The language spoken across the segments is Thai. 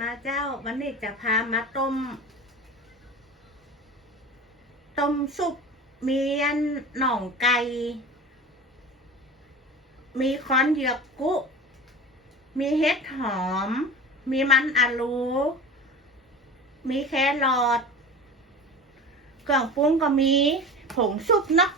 มาเจ้าวันนี้จะพามาต้ม ต้มซุปมีอันหน่องไก่ มีค้อนเหยือกกุ มีเห็ดหอม มีมันอาลู มีแครอทเครื่องปรุงก็มีผงซุปเนาะ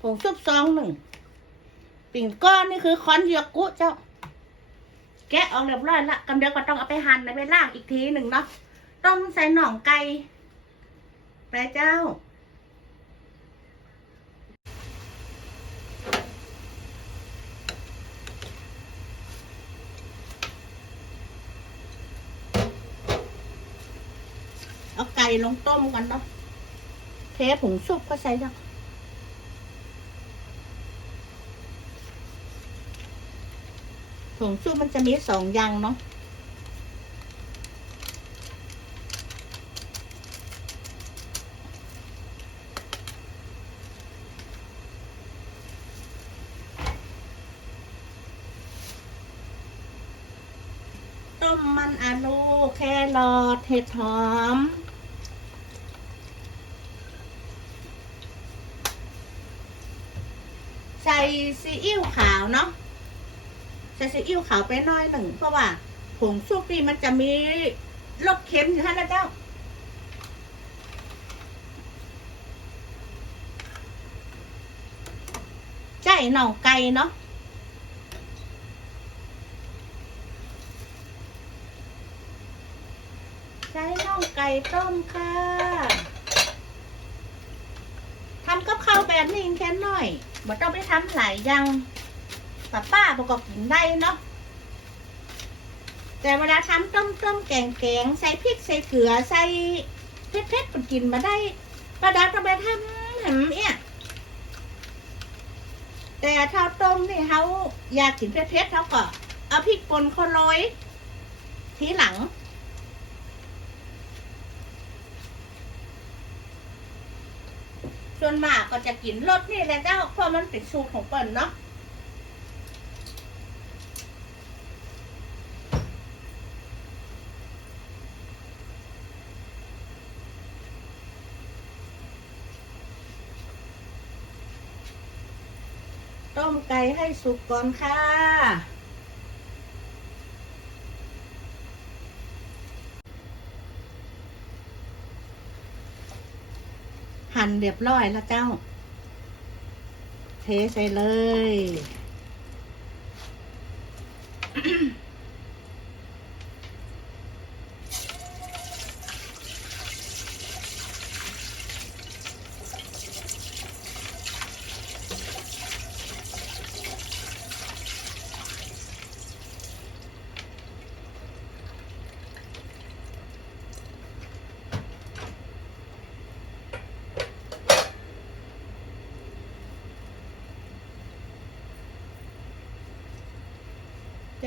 ผงซุปซองหนึ่ง ปิ่งก้อนนี่คือค้อนเหยือกกุเจ้า แกะออกเรียบร้อยละกำเดียวก็ต้องเอาไปหั่นไปล่างอีกทีหนึ่งเนาะต้มใส่หน่องไก่ไปเจ้า เอาไก่ลงต้มกันเนาะเทผงซุปก็ใส่เนาะ ผงซุปมันจะมีสองอย่างเนาะต้มมันอาลูแครอทเห็ดหอม ใส่ซีอิ๊วขาวเนาะ ใส่ซีอิ๊วขาวไปน้อยหนึ่งเพราะว่าผงซุปนี่มันจะมีรสเค็มอยู่ท่านนะเจ้า ใจหน่องไก่เนาะใช้น่องไก่ต้มค่ะทำกับข้าวแบบนี้แค่น้อยบ่ต้องไปทำหลายอย่าง ป้าป้าประกอบกินได้เนาะแต่เวลาทำต้มต้มแกงแกงใส่พริกใส่เกลือใส่เผ็ดเผ็ดก็กินมาได้ป้าดาต้องไปทำแบบเนี่ยแต่ถ้าต้มนี่เขาอยากกินเผ็ดเผ็ดเขาก็เอาพริกป่นเขาโรยทีหลังส่วนมากก็จะกินรสนี่แหละเจ้าเพราะมันเป็นสูตรของเปิ้นเนาะ ต้มไก่ให้สุกก่อนค่ะ หั่นเรียบร้อยแล้วเจ้า เทใส่เลย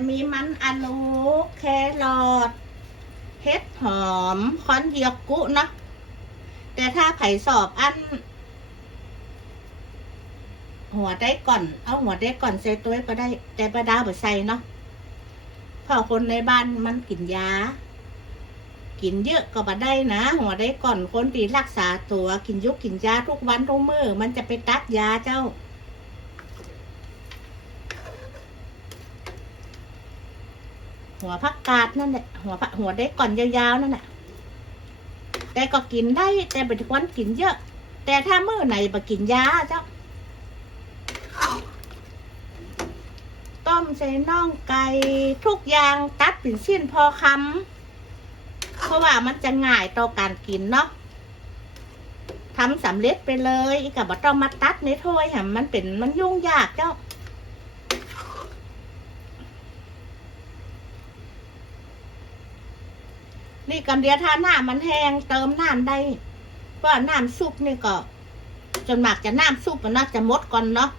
จะมีมันอาลูแครอทเห็ดหอมคอนเยียกุเนาะแต่ถ้าไผ่สอบอัน หัวได้ก่อน เอาหัวได้ก่อนใส่ตัวก็ได้ แต่ประดาบ่ใส่เนาะพราะคนในบ้านมันกินยา กินเยอะก็บ่ได้นะ หัวได้ก่อนคนที่รักษาตัวกินยุกกินยาทุกวันทุกมือมันจะไปตัดยาเจ้า หัวผักกาดนั่นแหละหัวผักหัวได้ก่อนยาวๆนั่นแหละแต่ก็กินได้แต่เป็นคนกินเยอะ แต่ถ้าเมื้อไหนบ่กินยาเจ้าต้มใส่น่องไก่ทุกอย่างตัดเป็นชิ้นพอคำเพราะว่ามันจะง่ายต่อการกินเนาะทำสำเร็จไปเลย อีกกับบ่ต้องมาตัดในถ้วยค่ะมันเป็นมันยุ่งยากเจ้า นี่กำเดียวถ้าหน้ำมันแห้งเติมน้ำได้เพราะน้ำซุปนี่ก็จนมากจะน้ำซุปมันน่าจะมดก่อนเนาะ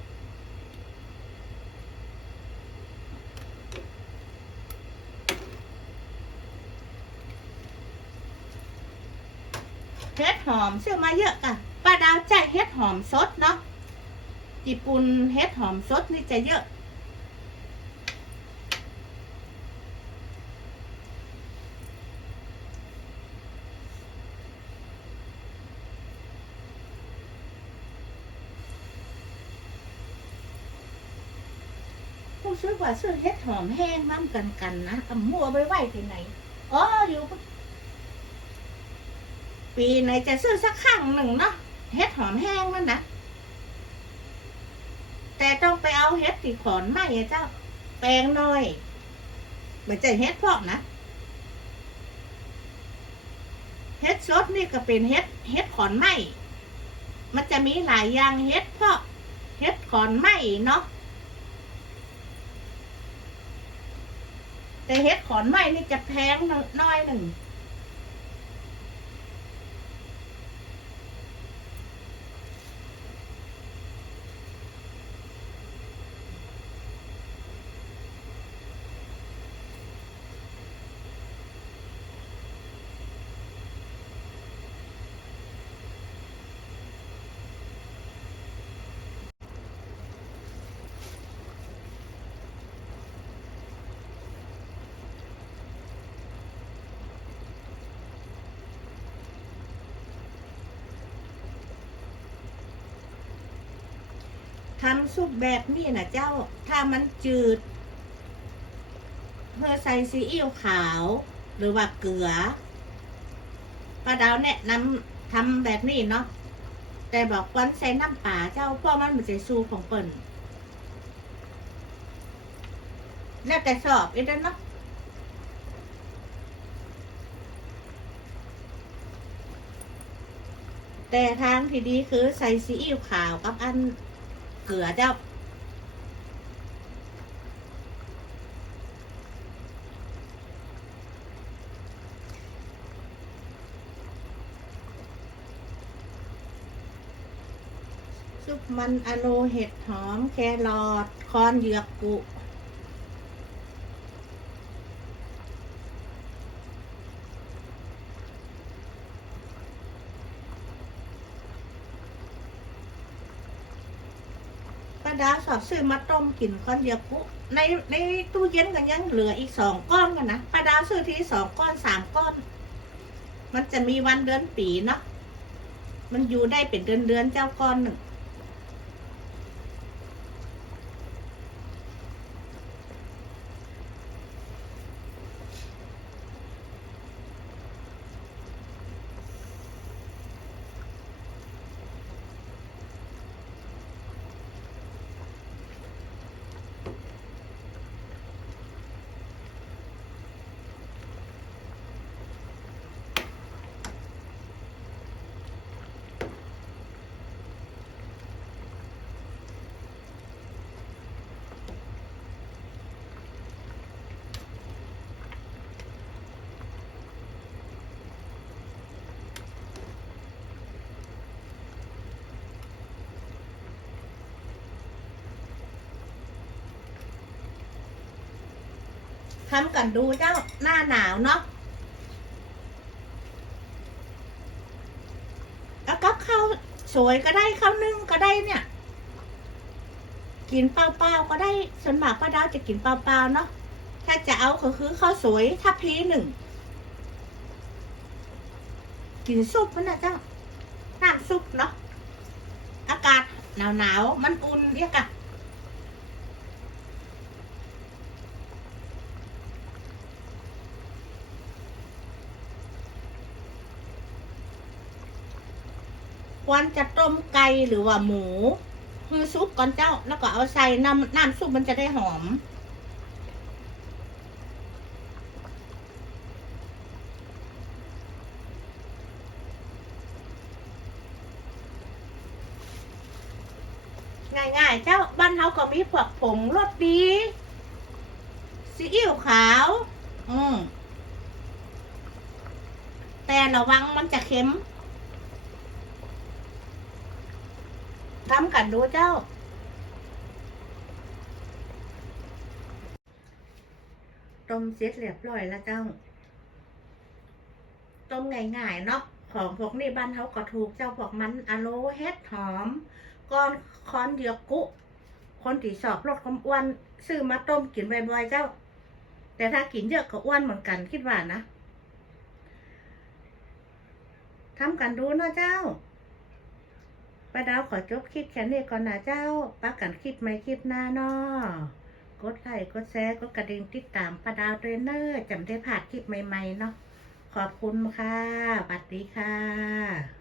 เห็ดหอมซื้อมาเยอะอะป้าดาวใจเห็ดหอมสดเนาะญี่ปุ่นเห็ดหอมสดนี่จะเยอะ สึกว่าซื้อเฮ็ดหอมแห้งน้ำกันกันนะเอามั่วไปไว้ที่ไหนอ๋ออยู่ปีไหนจะซื้อสักครั้งหนึ่งเนาะเฮ็ดหอมแห้งนั่นนะแต่ต้องไปเอาเฮ็ดที่ขอนไม้เจ้า แปลงหน่อยมันจะเฮ็ดพอกนะเฮ็ดสดนี่ก็เป็นเฮ็ดเฮ็ดขอนไม้มันจะมีหลายอย่างเฮ็ดพาะเฮ็ดขอนไม้เนาะ แต่เฮ็ดขอนไม้นี่จะแพงน้อยหนึ่ง ทำซุปแบบนี้นะเจ้า ถ้ามันจืดเพื่อใส่ซีอิ๊วขาว หรือว่าเกลือป้าดาวแนะนำทำแบบนี้เนาะแต่บอกวันใส่น้ำป่าเจ้าเพราะมันมันจะสูของเปิ่นแล้วแต่สอบอีกแล้วเนาะแต่ทางที่ดีคือใส่ซีอิ๊วขาวกับอัน เกลือเจ้า ซุปมันอโลเห็ดหอมแครอทคอนเหยือกกุ ดาสอบซื้อมาต้มกินก้อนเดียวปุ๊ในในตู้เย็นกันยังเหลืออีกสองก้อนกันนะป้าดาซื้อทีสองก้อนสามก้อน มันจะมีวันเดือนปีเนาะมันอยู่ได้เป็นเดือนเดือนเจ้าก้อนหนึ่ง ทำกันดูเจ้าหน้าหนาวเนาะแล้วก็ข้าวสวยก็ได้ข้าวนึ่งก็ได้เนี่ย กินเปล่าๆก็ได้ส่วนมากป้าดาวจะกินเปล่าๆเนาะถ้าจะเอาก็คือข้าวสวยทัพพีหนึ่งกินซุปมันนะเจ้าน้ำซุปเนาะอากาศหนาวๆมันอุ่นเรียกอะ ควรจะต้มไก่หรือว่าหมูคือซุปก่อนเจ้า แล้วก็เอาใส่น้ำน้ำซุปมันจะได้หอม ง่ายๆ เจ้าบ้านเฮาก็มีพวกผงรสดีซีอิ๊วขาว อืมแต่ระวังมันจะเค็ม ทำกันดูเจ้า ต้มเสร็จเรียบร้อยแล้วเจ้า ต้มง่ายๆเนาะ ของพวกนี้บ้านเขาก็ถูกเจ้าพวกมันอะโลเฮ็ดหอม ก้อนคอนเดียวกุ คนที่สอบลดความอ้วนซื้อมาต้มกินบ่อยๆเจ้า แต่ถ้ากินเยอะก็อ้วนเหมือนกันคิดว่านะทำกันดูนะเจ้า ป้าดาวขอจบคลิปแค่นี้ก่อนนะเจ้าป้ากันคลิปไม่คลิปหน้านาะกดไลค์กดแชร์กดกระดิ่งติดตามป้าดาวเทรนเนอร์จำได้ผ่านคลิปใหม่ๆเนาะขอบคุณค่ะสวัสดีค่ะ